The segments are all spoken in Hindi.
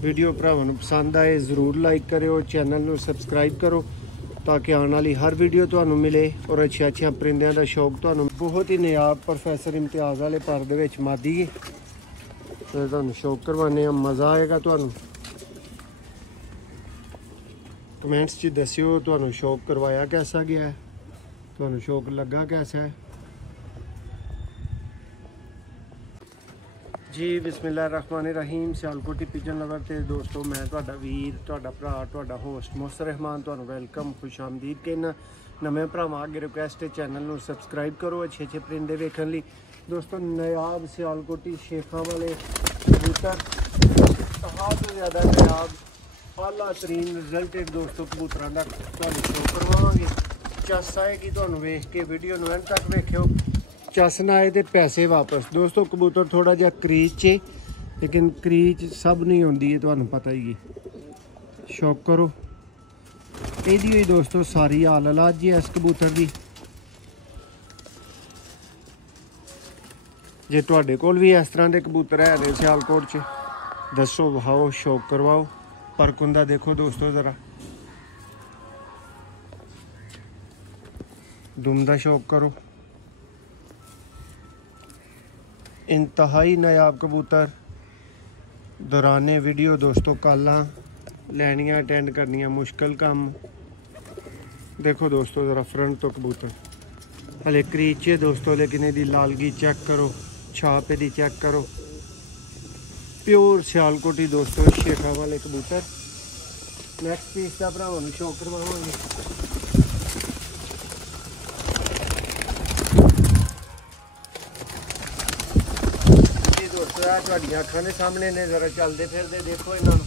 वीडियो भरावां नूं पसंद आए ज़रूर लाइक करो, चैनल नूं सबसक्राइब करो ताकि आने वाली हर वीडियो तुहानूं मिले और अच्छे परिंदियां दा शौक तुहानूं। बहुत ही नायाब प्रोफैसर इम्तियाज़ वाले पर दे विच मादी है, तो तुहानूं शौक करवाने मज़ा आएगा तुहानूं। कमेंट्स च दस्सिओ तुहानूं शौक करवाया कैसा गया है, तुहानूं शौक लगा कैसा है जी। बिस्मिल्लाहिर्रहमानिर्रहीम। सियालकोटी पिजन लवर ते दोस्तों, मैं तुहाडा वीर, तुहाडा भरा, तुहाडा होस्ट मोहसिन रहमान तुहानूं वेलकम, खुश आमदीद कहना। नवे भरावां अगे रिक्वेस्ट है चैनल नूं सबसक्राइब करो अच्छे परिंदे वेखण लई। दोस्तों नायाब सियालकोटी शेखां वाले कबूतर, बहुत ज़्यादा नायाब आला तरीन रिजल्टेड दोस्तों कबूतरां दा तुहानूं शो करवावांगे। चस आएगी तुहानूं वेख के वीडियो नूं एंड तक वेखिओ, चस ना आए तो पैसे वापस। दोस्तों कबूतर थोड़ा जिहा क्रीच च, लेकिन क्रीच सब नहीं होंदी है, तुहानूं पता ही है। शौक करो एदी हुई दोस्तों सारी हाल इलाज है इस कबूतर की। जे तुहाडे कोल भी इस तरह के कबूतर है ने सियालकोट च, दसो वहाओ, शौक करवाओ। पर कुंदा देखो दोस्तों ज़रा, दुम दा शौक करो। इंतहाई नायाब कबूतर। दौराने वीडियो दोस्तों कालां लैनियां अटेंड करनियां मुश्किल काम। देखो दोस्तों ज़रा फ्रंट तो कबूतर हले क्रीचे दोस्तों, लेकिन यदि लालगी चेक करो, छाप यदि चेक करो। प्योर सियालकोटी दोस्तों शेखा वाले कबूतर। नैक्सट पीस का भरावां नूं शौक करवावांगे। तुहाडियां अखां दे सामने ने, जरा चलते फिरते देखो इन्हां नूं।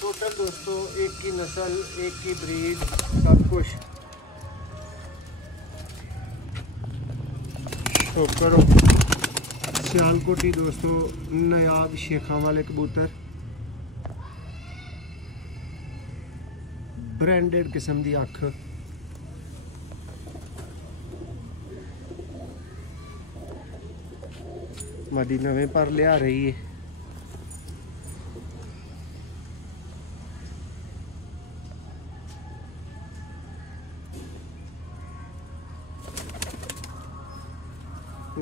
टोटल दोस्तों एक ही नस्ल, एक ही ब्रीड, सब कुछ। शौक करो सियालकोटी दोस्तों नायाब शेखां वाले कबूतर, ब्रांडेड किस्म की अख। मादी नवे पर लिया रही है।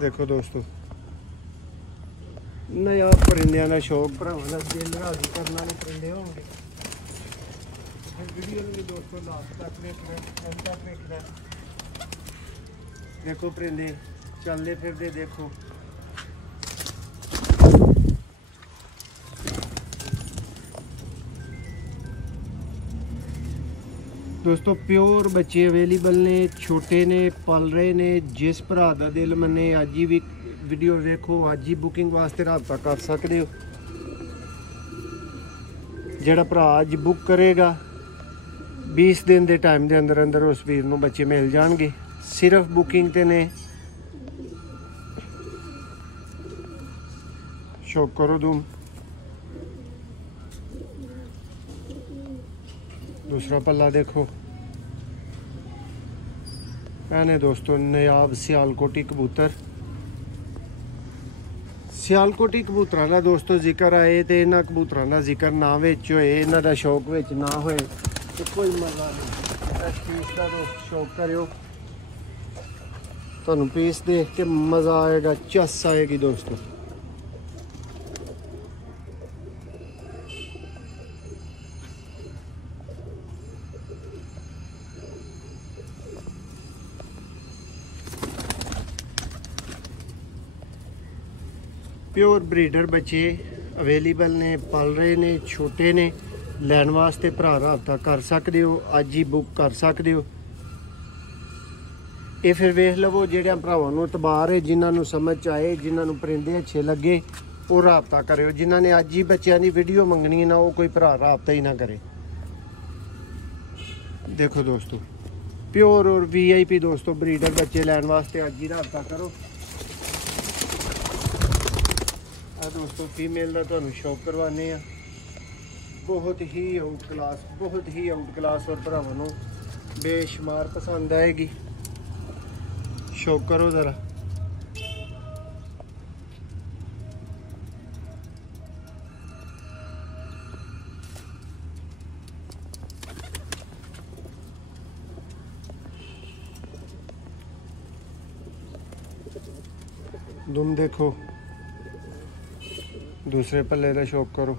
देखो दोस्तों नया परिंदियां का शौक भरावां दा दिल राजी करने वाले परिंदे होंगे। वीडियो भी दोस्तों लास्ट तक देखना। देखो परिंदे चलते फिरते देखो। दोस्तों प्योर बच्चे अवेलेबल ने, छोटे ने, पल रहे ने। जिस भरा दा दिल मने अज ही भी वीडियो देखो, अज ही बुकिंग वास्ते रब्ता कर सकते हो। जिहड़ा भरा अज बुक करेगा 20 दिन के टाइम के अंदर अंदर उस वीर नूं बच्चे मिल जाएंगे। सिर्फ बुकिंग ते ने। शौक करो तुम। दूसरा पल्ला देखो, मैंने दोस्तों नायाब सियालकोटी कबूतर। सियालकोटी कबूतरां दा दोस्तों जिक्र आए तो इन्हां कबूतरां दा जिक्र ना विच होए, इन्हां दा शौक विच ना होए तो कोई मज़ा नहीं। इस पीस का तो शौक करो, तुहानूं पीस देख के मज़ा आएगा, चस आएगी दोस्तों। प्योर ब्रीडर बच्चे अवेलेबल ने, पल रहे ने, छोटे ने। लैन वास्ते भरा रब्ता कर सकते हो, अज ही बुक कर सकते हो। ये फिर वेख लवो जेह्ड़े भरावां नूं इतबार है, जिन्होंने समझ आए, जिन्होंने परिंदे अच्छे लगे वो रब्ता करो। जिन्होंने अज ही बच्चों की वीडियो मंगनी है ना, वो कोई भरा रब्ता ही ना करे। देखो दोस्तों प्योर और VIP दोस्तों ब्रीडर बच्चे लैन वास्ते अज ही रब्ता करो। दोस्तों फीमेल का तुहानूं शौक करवाने आ, बहुत ही आउट क्लास, बहुत ही आउट क्लास और भरावां नूं बेशुमार पसंद आएगी। शौक करो ज़रा। दुम देखो, दूसरे पल्ले का शौक करो।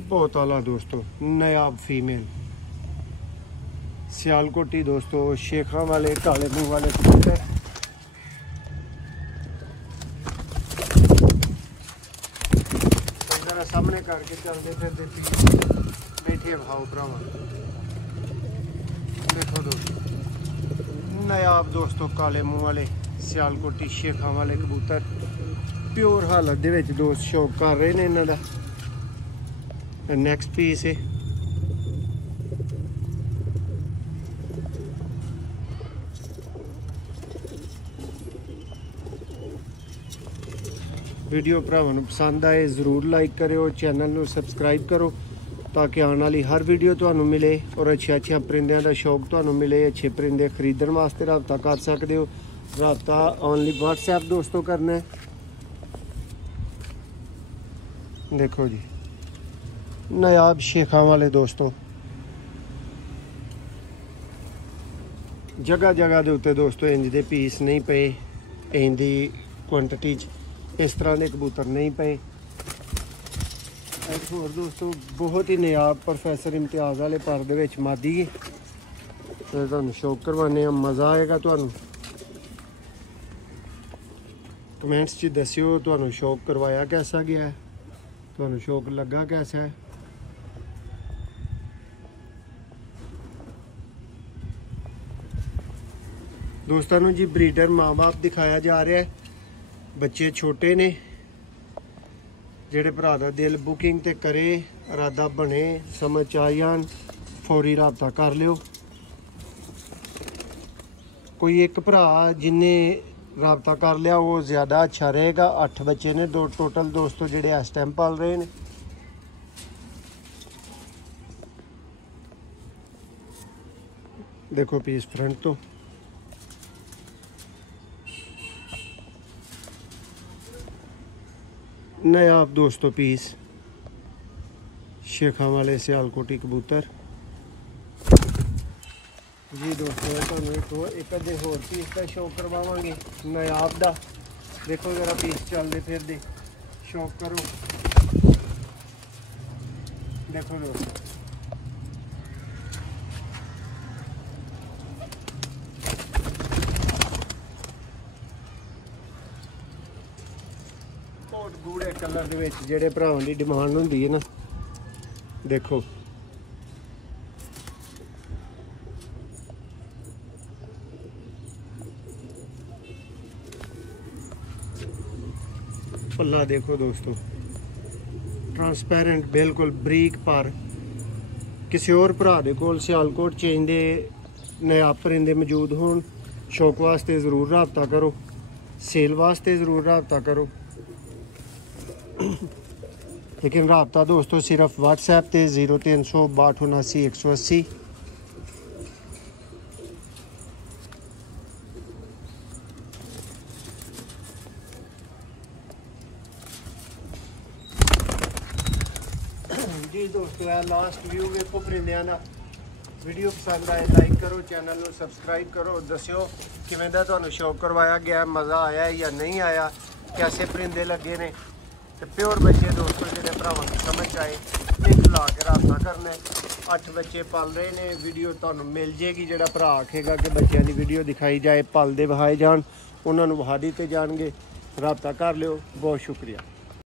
बहुत आला दोस्तों, नायाब फीमेल सियालकोटी दोस्तों, शेखा वाले काले मुंह वाले कबूतर। जरा सामने करके चलते फिरते बैठिए भाव भरावा। देखो दोस्तों, नायाब दोस्तों काले मुंह वाले सियालकोटी शेखा वाले कबूतर प्योर हालत दे विच दोस्त शौक कर रहे ने इन्हां दा। नेक्स्ट पीस है वीडियो भरावां नूं पसंद आए जरूर लाइक करो, चैनल नूं सबसक्राइब करो ताकि आने वाली हर वीडियो तुहानूं मिले और अच्छे परिंदियां दा शौक तुहानूं मिले। अच्छे परिंदे खरीदण वास्ते रब्ता कर सकते हो। रब्ता ओनली व्हाट्सएप दोस्तों करना है। देखो जी, नायाब शेखा वाले दोस्तों, जगह जगह के उत्ते दोस्तों इंज दे पीस नहीं पे, इंज दी क्वांटिटी इस तरह के कबूतर नहीं पे। एक होर दोस्तों बहुत ही नायाब प्रोफेसर इम्तियाज़ वाले पर दे विच मादी है, तो तुहानूं शौक करवाने मज़ा आएगा। तुहानूं कमेंट्स च दस्सिओ तुहानूं शौक करवाया कैसा गया है, तुहानूं शौक लगा कैसा है। दोस्तों जी ब्रीडर माँ बाप दिखाया जा रहा है, बच्चे छोटे ने। जेड़े भरा दा दिल बुकिंग ते करे, इरादा बने, समझ आ जान, फौरी रब्ता कर लियो। कोई एक भरा जिन्हें रब्ता कर लिया वो ज़्यादा अच्छा रहेगा। 8 बच्चे ने दो टोटल दोस्तों जेड़े इस टाइम पाल रहे हैं। देखो पीस फ्रंट तो नायाब दोस्तों पीस शेखा वाले सियालकोटी कबूतर जी। दोस्तों एक अद्धे होर पीस का शौक करवावांगे नायाब दा। देखो जरा पीस चलते फिरते शौक करो। देखो दोस्तों, बहुत गूढ़े कलर दे विच जेड़े भरावां दी डिमांड हुंदी है ना। देखो पल्ला देखो दोस्तों, ट्रांसपेरेंट बिल्कुल बरीक पर। किसी और भरा दे कोल सियालकोट चेंज दे नायाब परिंदे मौजूद होन, शौक वास्ते ज़रूर रब्ता करो, सेल वास्ते ज़रूर रब्ता करो। लेकिन रब्ता दोस्तों सिर्फ व्हाट्सएप ते 0300 6279 180। जी दोस्तों लास्ट व्यू वेखो परिंदियां दा। वीडियो पसंद आए लाइक करो, चैनल नूं सबसक्राइब करो, दस्सिओ किवें दा तुहानूं शौक करवाया गया, मज़ा आया या नहीं आया, कैसे परिंदे लगे ने। तो प्योर बच्चे दोस्तों जेह्ड़े भरावां नूं समझ आए लिंक ला के रब्ता करना। 8 बच्चे पल रहे ने। वीडियो तुहानूं मिल जाएगी, जेड़ा भरा आखेगा कि बच्चों की वीडियो दिखाई जाए, पलदे वहाए जान, उन्होंने वहा दिते जाएंगे। रब्ता कर लियो। बहुत शुक्रिया।